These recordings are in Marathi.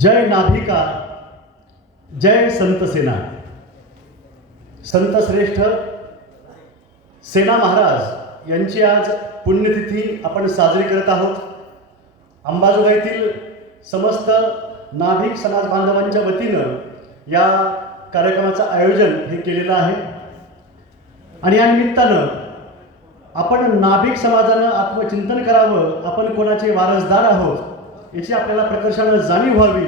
जय नाभिका जय संत सेना. संत श्रेष्ठ सेना महाराज यांची आज पुण्यतिथी आपण साजरी करत आहोत. अंबाजोगाईतील समस्त नाभिक समाज बांधवांच्या वतीनं या कार्यक्रमाचं आयोजन हे केलेलं आहे. आणि या निमित्तानं आपण नाभिक समाजानं आत्मचिंतन करावं आपण कोणाचे वारसदार आहोत याची आपल्याला प्रकर्षानं जाणीव व्हावी.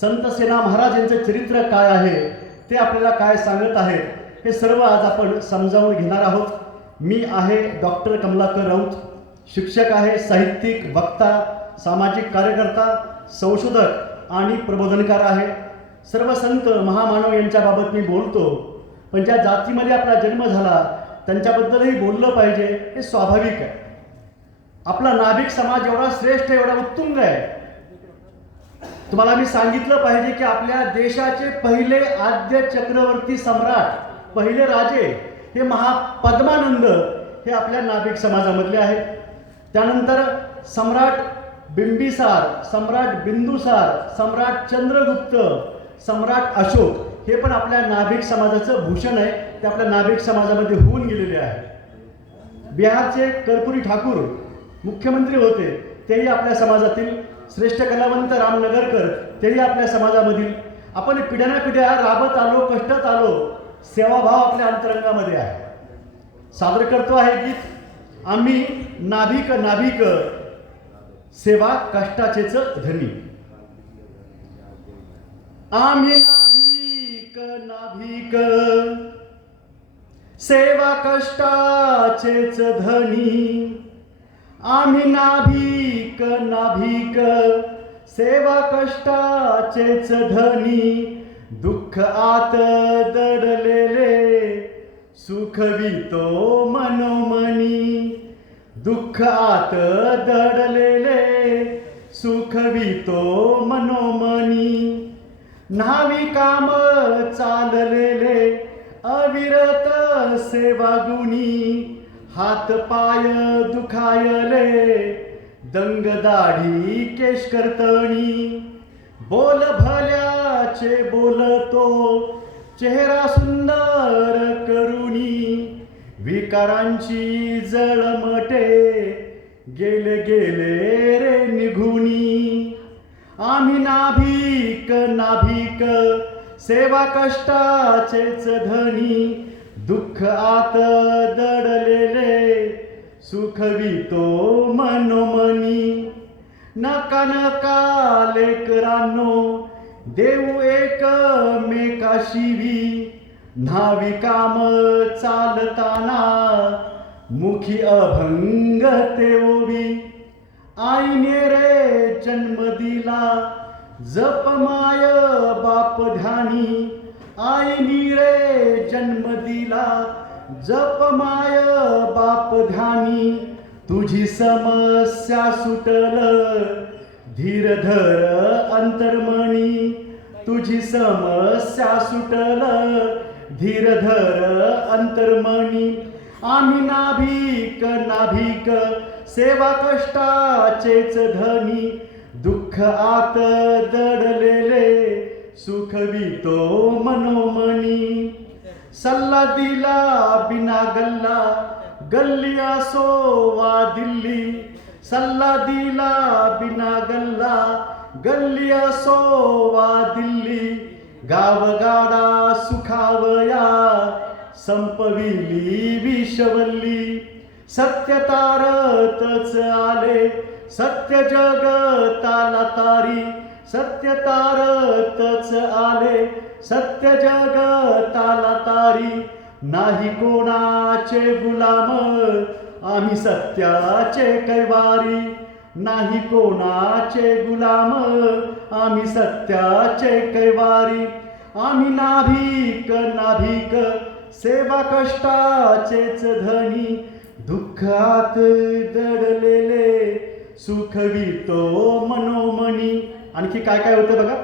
संत सेना महाराज यांचं चरित्र काय आहे ते आपल्याला काय सांगत आहेत हे सर्व आज आपण समजावून घेणार आहोत. मी आहे डॉक्टर कमलाकर राऊत. शिक्षक आहे साहित्यिक वक्ता सामाजिक कार्यकर्ता संशोधक आणि प्रबोधनकार आहे. सर्व संत महामानव यांच्याबाबत मी बोलतो. पण ज्या जातीमध्ये आपला जन्म झाला त्यांच्याबद्दलही बोललं पाहिजे हे स्वाभाविक आहे. आपला नाभिक समाज एवढा श्रेष्ठ एवढा उत्तुंग आहे. तुम्हाला मी सांगितलं पाहिजे की आपल्या देशाचे पहिले आद्य चक्रवर्ती सम्राट पहिले राजे हे महापद्मानंद हे आपल्या नाभिक समाजामधले आहेत. त्यानंतर सम्राट बिंबिसार सम्राट बिंदुसार सम्राट चंद्रगुप्त सम्राट अशोक हे पण आपल्या नाभिक समाजाचं भूषण आहे. ते आपल्या नाभिक समाजामध्ये होऊन गेलेले आहे बिहारचे कर्पुरी ठाकूर मुख्यमंत्री होते तेही आपल्या समाजातील श्रेष्ठ कलावंत रामनगरकर तेही आपल्या समाजामधील आपण पिढ्यानपिढ्या राबत आलो कष्टात आलो सेवाभाव आपल्या अंतरंगामध्ये आहे. सादर करतो आहे गीत आम्ही नाभिक नाभिक सेवा कष्टाचेच धनी. आम्ही नाभिक नाभिक सेवा कष्टाचेच धनी. आम्ही नाभिक नाभिक सेवा कष्टाचेच धनी दुःख आत दडलेले सुखवितो मनोमनी दुःख आत दडलेले सुखवितो मनोमनी. न्हावी काम चाललेले अविरत सेवा गुणी हात पाय दुखायले दंग दाढी केश करतणी बोल भल्याचे बोलतो चेहरा सुंदर करुणी. विकारांची जळमटे गेले गेले रे निघुनी आम्ही नाभिक नाभिक सेवा कष्टाचेच धनी. दुःख आत दडलेले सुखवितो मनोमनी. नका नका लेकरांनो देऊ एकमेकाशिवी. न्हावी काम चालताना मुखी अभंग तेववी. आईने रे जन्म दिला जप माय बाप ध्यानी. आईनी रे जन्म दिला जप माय बाप ध्यानी तुझी समस्या सुटल. धीर धर अंतर्मणी तुझी समस्या सुटल. धीर धर अंतर्मणी आम्ही नाभिक नाभिक सेवा कष्टाचेच धनी. दुःख आत दडलेले सुखवितो मनोमनी. सल्ला दिला बिना गल्ला गल्ली असो वा दिल्ली। सल्ला दिला बिना गल्ला गल्ली असो वा दिल्ली। गावगाडा सुखावया संपविली विषवल्ली। सत्य तारतच आले सत्य जगताला तारी। सत्य तारतच आले सत्य जगताला तारी. नाही कोणाचे गुलाम आम्ही सत्याचे कैवारी. नाही कोणाचे गुलाम आम्ही सत्याचे कैवारी. आम्ही नाभिक नाभिक सेवा कष्टाचेच धनी. दुःखात दडलेले सुखवितो मनोमनी. आणखी काय काय होतं बघा?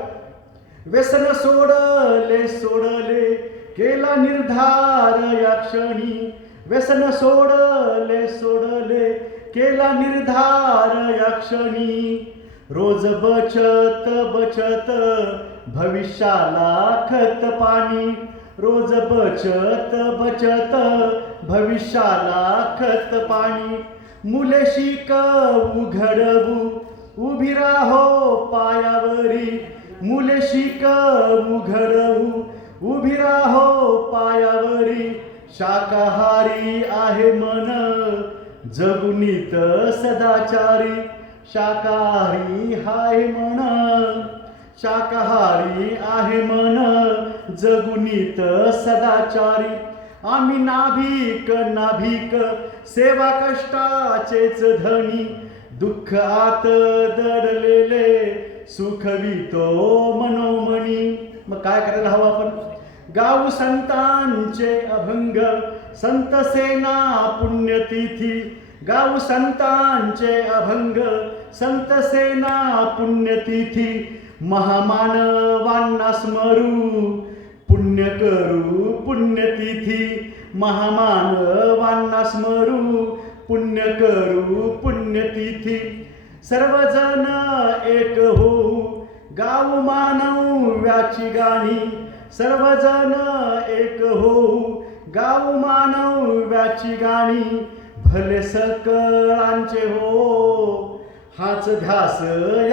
व्यसन सोडले सोडले केला निर्धार या क्षणी. व्यसन सोडले सोडले केला निर्धार या क्षणी. रोज बचत बचत भविष्याला खत पाणी. रोज बचत बचत भविष्याला खत पाणी. मुले शिकवू घडवू उभी राहो पायावरी मुले शिक मुघडवू. उभी राहो पायावरी शाकाहारी आहे मन. जगुनीत सदाचारी शाकाहारी हाय मन. शाकाहारी आहे मन जगुनीत सदाचारी. आम्ही नाभिक नाभिक सेवा कष्टाचेच धनी. दुःख आत दडलेले सुखवितो मनोमणी. मग काय करायला हवं आपण? गाऊ संतांचे अभंग संत सेना पुण्यतिथी. गाऊ संतांचे अभंग संत सेना पुण्यतिथी. महामानवांना स्मरू पुण्य करू पुण्यतिथी. महामानवांना स्मरू पुण्य करू पुण्यतिथी. सर्वजण एक होऊ. मानव मानव्याची गाणी. सर्वजण एक होऊ. मानव मानव्याची गाणी. भले सकळांचे हो. हाच ध्यास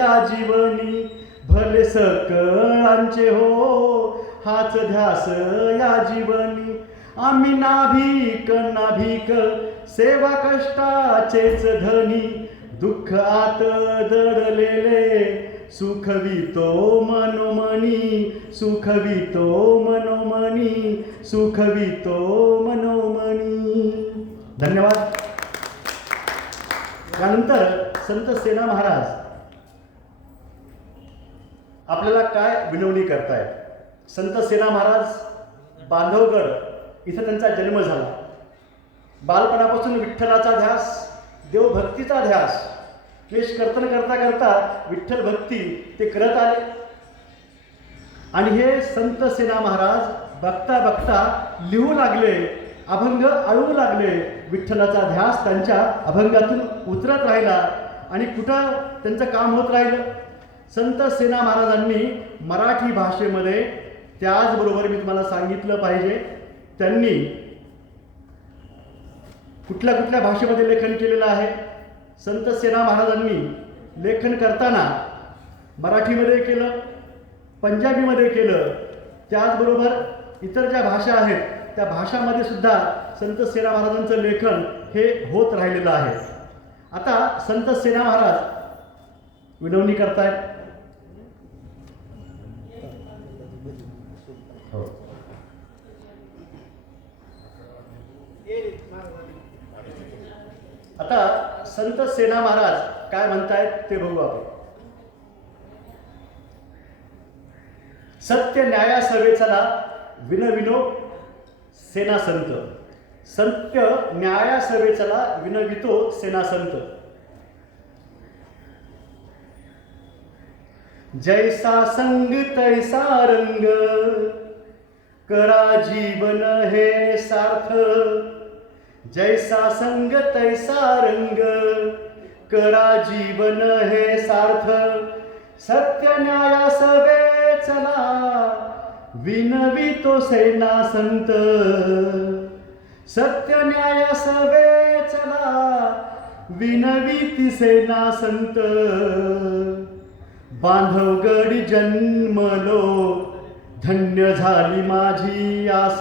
या जीवनी. भले सकळांचे हो. हाच ध्यास या जीवनी. आम्ही नाभिक नाभिक सेवा कष्टाचेच धनी दुःख आत दडलेले सुखवितो मनोमनी सुखवितो मनोमनी सुखवितो मनोमनी. धन्यवाद. त्यानंतर संत सेना महाराज आपल्याला काय विनवणी करतायत? संत सेना महाराज बांधवगड इथं त्यांचा जन्म झाला. बालपणापासून विठ्ठलाचा ध्यास देवभक्तीचा ध्यास केश कर्तन करता करता विठ्ठल भक्ती ते करत आले. आणि हे संत सेना महाराज बघता बघता लिहू लागले अभंग अळवू लागले. विठ्ठलाचा ध्यास त्यांच्या अभंगातून उतरत राहिला आणि कुठं त्यांचं काम होत राहिलं? संत सेना महाराजांनी मराठी भाषेमध्ये त्याचबरोबर मी तुम्हाला सांगितलं पाहिजे त्यांनी कुठल्या कुठल्या भाषेमध्ये लेखन केलेलं आहे? संत सेना महाराजांनी लेखन करताना मराठीमध्ये केलं पंजाबीमध्ये केलं त्याचबरोबर इतर ज्या भाषा आहेत त्या भाषामध्ये सुद्धा संत सेना महाराजांचं लेखन हे होत राहिलेलं आहे. आता संत सेना महाराज विनवणी करतायत हो आता संत सेना महाराज काय म्हणतायत ते बघू आपण. सत्य न्याया सभेचला विनविनो सेना संत. सत्य न्याया सभेचला विनवितो सेना संत. जैसा संग तैसा रंग करा जीवन हे सार्थ. जैसा संग तैसा रंग करा जीवन हे सार्थ सत्य न्याया सवे चला विनवितो सेना संत. सत्य न्याया सवे चला विनविती सेना संत. बांधवगडी जन्मलो धन्य झाली माझी आस.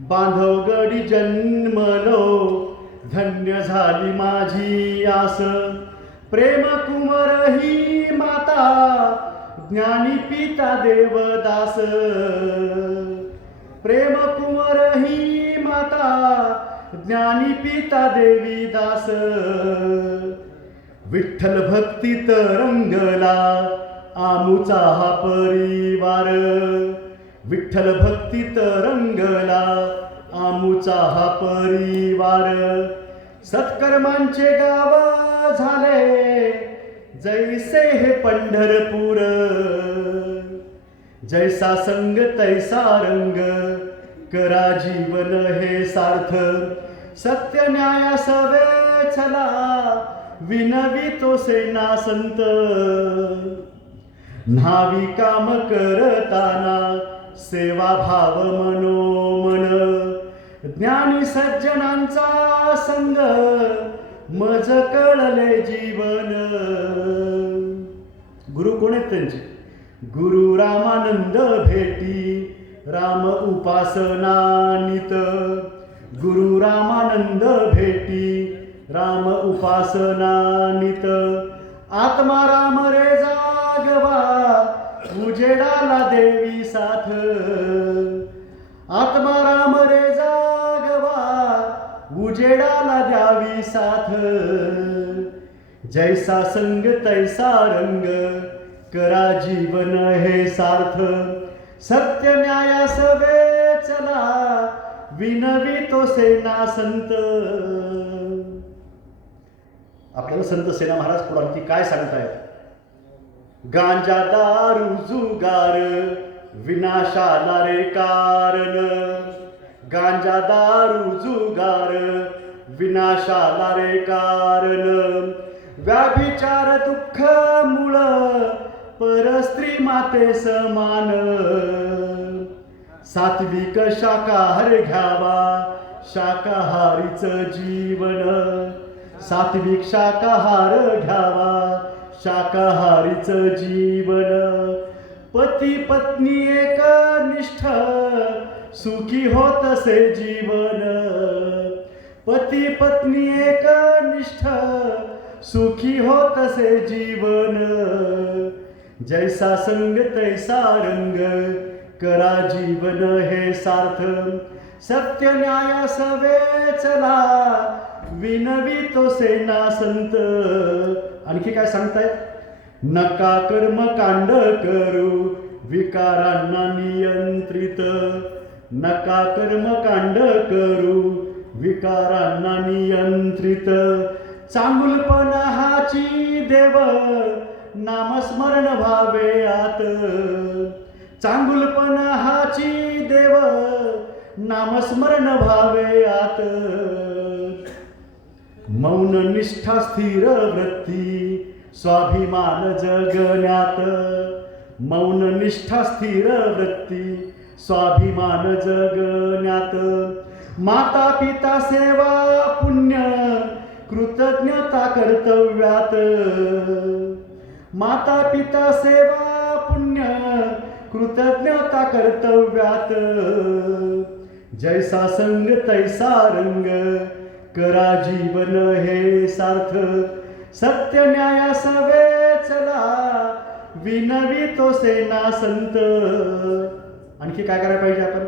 बांधवगडी जन्मलो. धन्य झाली माझी आस. प्रेम कुमार ही माता ज्ञानी पिता देवदास. प्रेम कुमार ही माता ज्ञानी पिता देवी दास विठ्ठल भक्तीत रंगला आमुचा हा परिवार. विठ्ठल भक्तीत रंगला आमूचा हा परिवार. सत्कर्मांचे गावा झाले जैसे हे पंढरपूर. जैसा संग तैसा रंग करा जीवन हे सार्थ. सत्य न्याया सवे चला विनवी तो सेना संत. न्हावी काम करताना सेवा भाव मनोमन. ज्ञानी सज्जनांचा संग मज कळले जीवन. गुरु कोण आहेत त्यांचे? गुरु रामानंद भेटी राम उपासनानित. गुरु रामानंद भेटी राम उपासनानित. आत्मा राम रे जागवा. उजेडाला देवी साथ। आत्माराम रे जागवा उजेडाला द्यावी साथ। जैसा संग तैसा रंग करा जीवन हे सार्थ। सत्य न्यायास चला विनवी तो सेना संत। आपल्याला संत सेना महाराज पुढे काय सांगतायत? गांजा दारू जुगार विनाशाला रे कारण. गांजा दारू जुगार विनाशाला रे कारण. व्याभिचार दुःख मुळ परस्त्री माते समान. सात्विक शाकाहार घ्यावा शाकाहारीच जीवन. सात्विक शाकाहार घ्यावा शाकाहारीच जीवन. पती पत्नी एक निष्ठ सुखी होत असे जीवन. पती पत्नी एक निष्ठ सुखी होत असे जीवन. जैसा संग तैसा रंग करा जीवन हे सार्थ. सत्य न्याय सवे चला विनवी तो सेना संत आणखी काय सांगतायत? नका कर्म कांड करू विकारांना नियंत्रित. नका कर्म कांड करू विकारांना नियंत्रित. चांगुलपणा हाची देव नामस्मरण व्हावे आत. चांगुलपणा हाची देव नामस्मरण व्हावे आत. मौन निष्ठा स्थिर वृत्ती स्वाभिमान जगण्यात. मौन निष्ठा स्थिर वृत्ती स्वाभिमान जगण्यात. माता पिता सेवा पुण्य कृतज्ञता कर्तव्यात. माता पिता सेवा पुण्य कृतज्ञता कर्तव्यात. जैसा संग तैसा रंग करा जीवन हे सार्थ. सत्य न्याया सवे चला विनवी तो सेना संत. आणखी काय करायला पाहिजे आपण?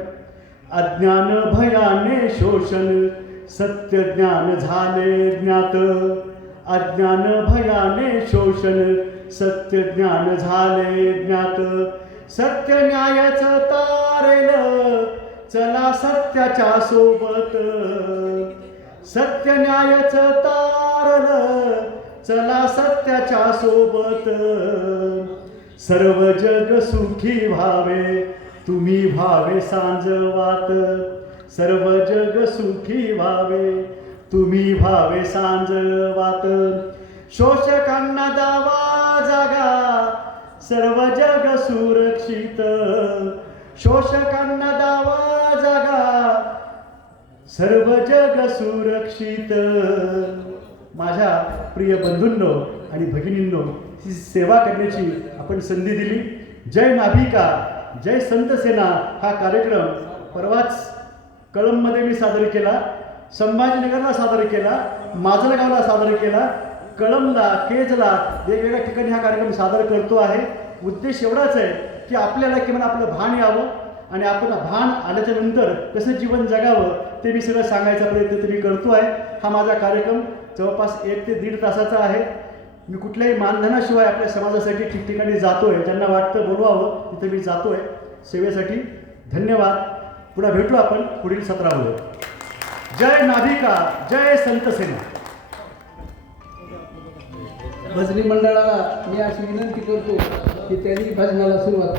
अज्ञान भयाने शोषण सत्य ज्ञान झाले ज्ञात. अज्ञान भयाने शोषण सत्य ज्ञान झाले ज्ञात. सत्य न्यायाच तारेल चला सत्याच्या सोबत. सत्य न्यायच तारल चला सत्याच्या सोबत. सर्व जग सुखी व्हावे तुम्ही व्हावे सांजवात. सर्व जग सुखी व्हावे तुम्ही व्हावे सांजवात. शोषकांना दावा जागा सर्व जग सुरक्षित. शोषकांना दावा सर्व जग सुरक्षित. माझ्या प्रिय बंधूंनो आणि भगिनींनो ही सेवा करण्याची आपण संधी दिली. जय नाभिका जय संत सेना हा कार्यक्रम परवाच कळंबमध्ये मी सादर केला संभाजीनगरला सादर केला माजलगावला सादर केला कळंबला केजला वेगवेगळ्या ठिकाणी हा कार्यक्रम सादर करतो आहे. उद्देश एवढाच आहे की आपल्याला किमान आपलं भान यावं. आणि आपण भान आल्याच्यानंतर कसं जीवन जगावं ते मी सगळं सांगायचा प्रयत्न तुम्ही करतो आहे हा माझा कार्यक्रम जवळपास एक ते दीड तासाचा आहे. मी कुठल्याही मानधनाशिवाय आपल्या समाजासाठी ठिकठिकाणी जातो आहे ज्यांना वाटतं बोलवावं तिथे मी जातो आहे सेवेसाठी धन्यवाद. पुन्हा भेटू आपण पुढील सत्रामध्ये. जय नाभिका जय संत सेना. भजनी मंडळाला मी अशी विनंती करतो की त्यांनी भजनाला सुरुवात